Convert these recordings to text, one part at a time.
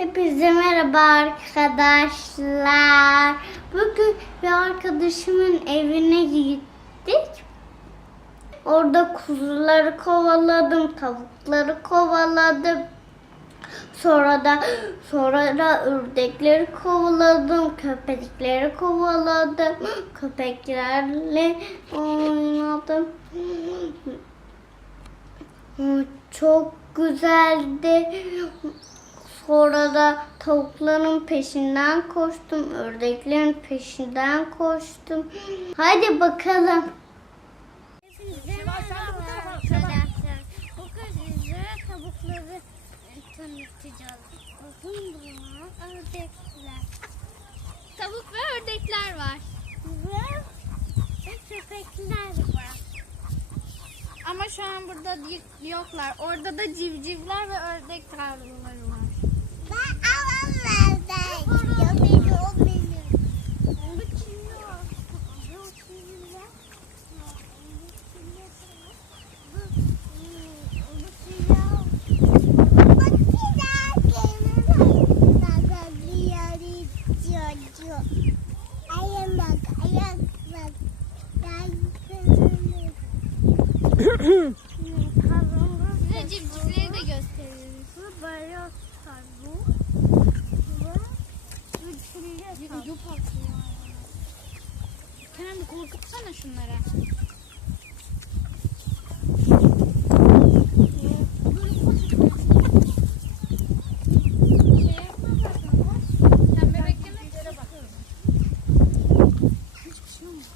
Hepinize merhaba arkadaşlar. Bugün bir arkadaşımın evine gittik. Orada kuzuları kovaladım, tavukları kovaladım. Sonra da ördekleri kovaladım, köpekleri kovaladım. Köpeklerle oynadım. Çok güzeldi. Sonra da tavukların peşinden koştum, ördeklerin peşinden koştum. Hadi bakalım. Bugün size tavukları tanıtacağız. Bakın bunlar ördekler. Tavuk ve ördekler var. Ve köpekler var. Ama şu an burada yoklar. Orada da civcivler ve ördek yavruları var. Ben alamam ben. O benim. Onu çiziyor. Size civcivleri de gösteririz. Yup atıyor. Kerem bir korkutsana şunları. Sen bebekleme bak. Hiçbir şey olmaz.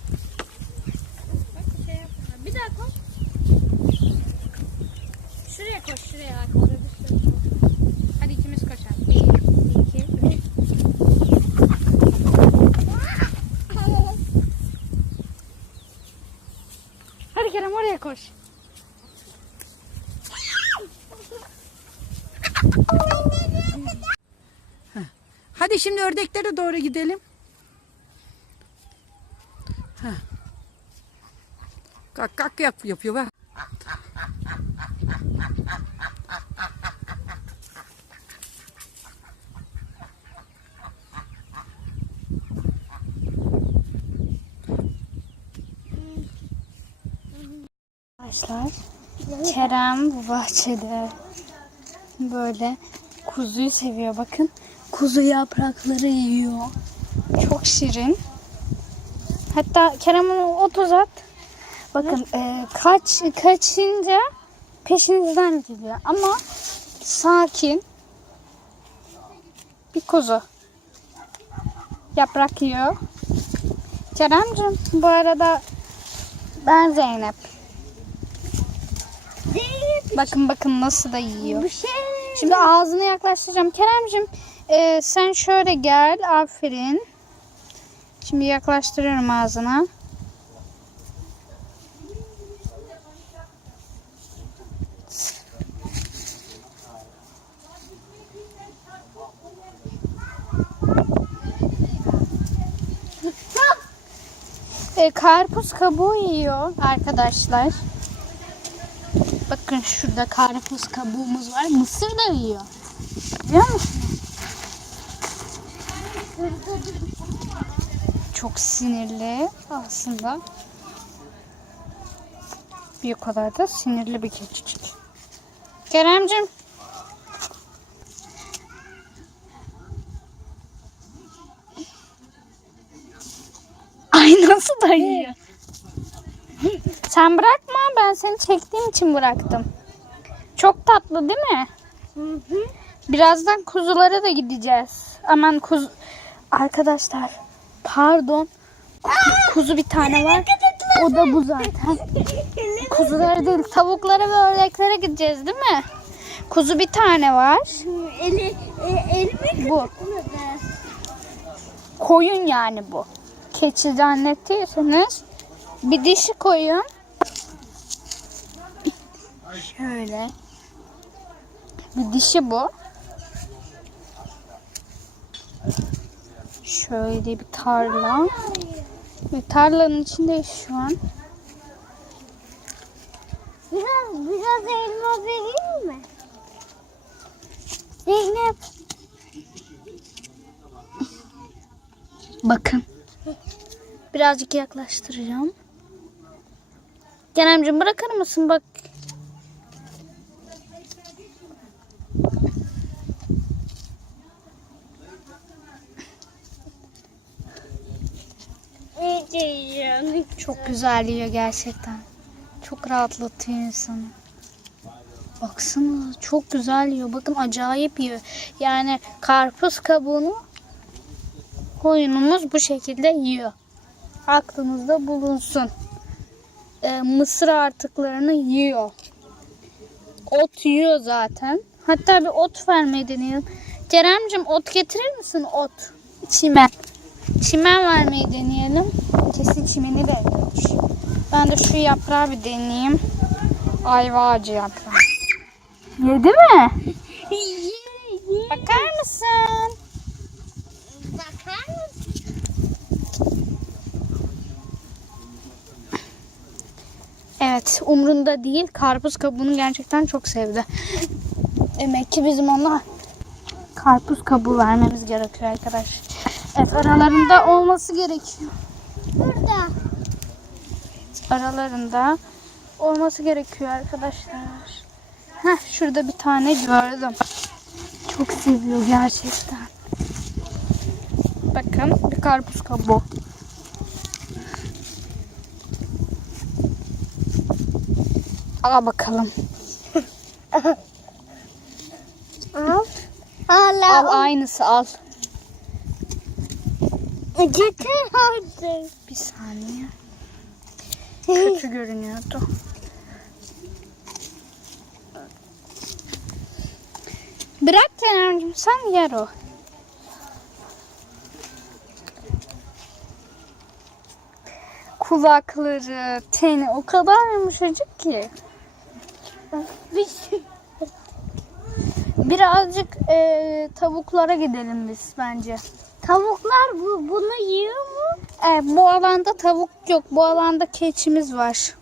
Bak şey yapma. Bir daha koş. Şuraya koş, şuraya. Orada bir sürü koş. Hadi ikimiz koşalım. 1, 2, 3. Hadi Kerem oraya koş. Hadi şimdi ördeklere doğru gidelim. Kak kak yapıyor bak. Arkadaşlar, Kerem bu bahçede böyle kuzuyu seviyor. Bakın, kuzu yaprakları yiyor. Çok şirin. Hatta Kerem onu ot uzat. Bakın kaçınca peşinizden gidiyor. Ama sakin bir kuzu. Yaprak yiyor. Keremciğim, bu arada ben Zeynep. Bakın nasıl da yiyor. Bir şey. Şimdi ağzını yaklaştıracağım. Keremciğim sen şöyle gel. Aferin. Şimdi yaklaştırıyorum ağzına. Karpuz kabuğu yiyor arkadaşlar. Bakın şurada karpuz kabuğumuz var. Mısır da yiyor. Biliyor musun? Çok sinirli aslında. Bir o kadar da sinirli bir keçicik. Keremciğim. Ay nasıl da yiyor. Sen bırakma, ben seni çektiğim için bıraktım. Çok tatlı değil mi? Birazdan kuzulara da gideceğiz. Aman arkadaşlar, pardon. Kuzu bir tane var. O da bu zaten. Kuzulara değil, tavuklara ve ördeklere gideceğiz değil mi? Kuzu bir tane var. Elimi Bu. Koyun yani bu. Keçi zannettiyseniz bir dişi koyun. Şöyle. Bir dişi bu. Şöyle bir tarla. Bir tarlanın içindeyiz şu an. Biraz elma vereyim mi? Zeynep. Bakın. Birazcık yaklaştıracağım. Keremciğim bırakır mısın? Bak. Çok güzel yiyor gerçekten. Çok rahatlatıyor insanı. Baksana çok güzel yiyor. Bakın acayip yiyor. Yani karpuz kabuğunu koyunumuz bu şekilde yiyor. Aklınızda bulunsun. Mısır artıklarını yiyor. Ot yiyor zaten. Hatta bir ot vermeyi deneyelim. Keremcim ot getirir misin? Ot. Çimen. Çimen vermeyi deneyelim. Kesin çimeni de yiyormuş. Ben de şu yaprağı bir deneyeyim. Ayva ağacı yaprağı. Yedi mi? Bakar mısın? Bakar mısın? Evet, umrunda değil. Karpuz kabuğunu gerçekten çok sevdi. Demek ki bizim ona karpuz kabuğu vermemiz gerekiyor arkadaşlar. Evet, aralarında olması gerekiyor. Burada. Aralarında olması gerekiyor arkadaşlar. Heh, şurada bir tane gördüm. Çok seviyor gerçekten. Bakın bir karpuz kabuğu. Al bakalım. Al. Al. Al aynısı al. Getir artık. Bir saniye. Kötü görünüyordu. Bırak Kenancığım sen yer o. Kulakları, teni o kadar yumuşacık ki. Birazcık tavuklara gidelim biz bence. Tavuklar bunu yiyor mu? Bu alanda tavuk yok. Bu alanda keçimiz var.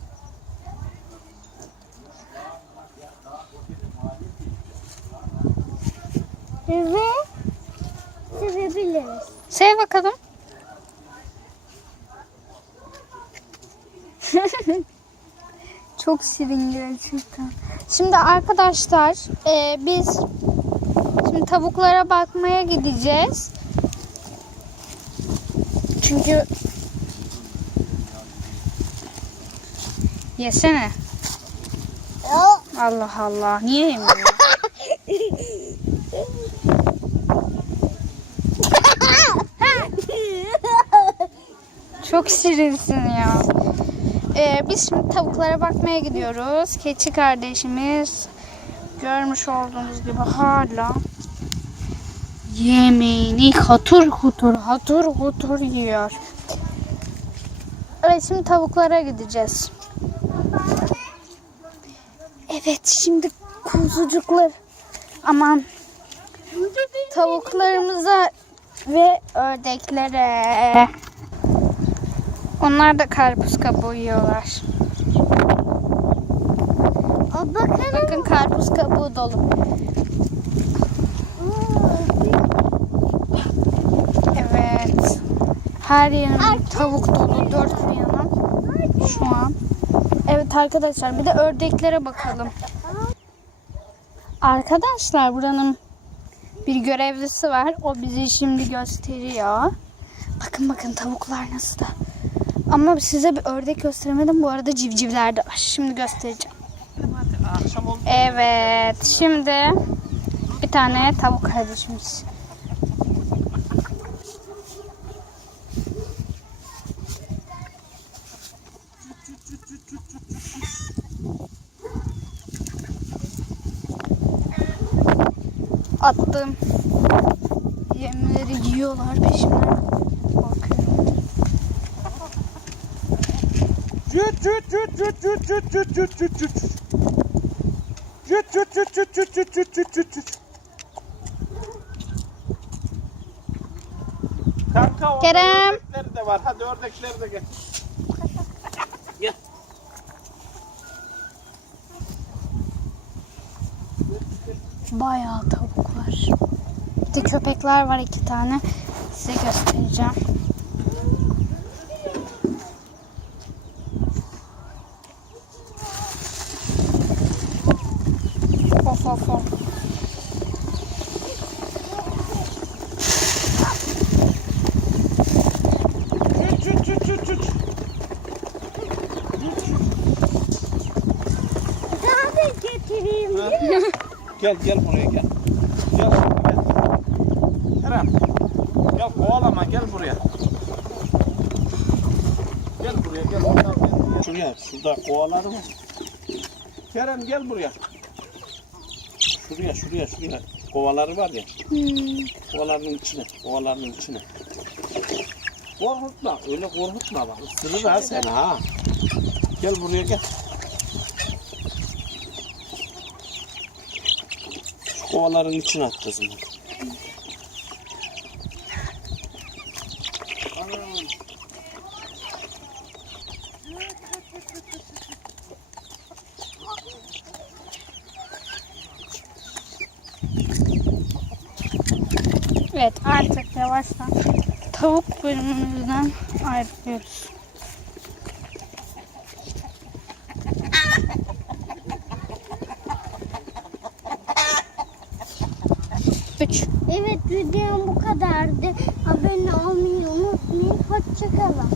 Ve sevebiliriz. Sev bakalım. Çok şirin gerçekten. Şimdi arkadaşlar biz şimdi tavuklara bakmaya gideceğiz. Çünkü yesene. Allah Allah. Niye yemiyorsun? Çok şirinsin ya. Biz şimdi tavuklara bakmaya gidiyoruz. Keçi kardeşimiz görmüş olduğunuz gibi hala yemeğini hatır hutur yiyor. Evet şimdi tavuklara gideceğiz. Evet şimdi kuzucuklar aman tavuklarımıza ve ördeklere. Onlar da karpuz kabuğu yiyorlar. Bakın karpuz kabuğu dolu. Evet. Her yerim tavuk dolu. Dört bir yanım. Şu an. Evet arkadaşlar bir de ördeklere bakalım. Arkadaşlar buranın bir görevlisi var. O bizi şimdi gösteriyor. Bakın tavuklar nasıl da. Ama size bir ördek gösteremedim. Bu arada civcivler de var. Şimdi göstereceğim. Evet. Şimdi bir tane tavuk kardeşimiz. Attım. Yemleri yiyorlar peşimden. Bakıyorum. Kanka, Kerem. ördekleri de var. Hadi ördekleri de gel. Gel. Bayağı tavuk var. Bir de köpekler var 2 tane. Size göstereceğim. Gel buraya gel. Gel gel. Kerem. Gel kovalama gel buraya. Gel buraya gel. Oradan gel. Şuraya şurada kovaları mı? Kerem gel buraya. Şuraya. Kovaları var ya. Kovaların içine. Korkutma. Öyle korkutma bak. Isırır ha seni ha. Gel buraya gel. Şu kovaların içine at kızım. Evet artık yavaştan tavuk bölümümüzden ayrılıyoruz. Üç. Evet videom bu kadardı. Abone olmayı unutmayın. Hoşçakalın.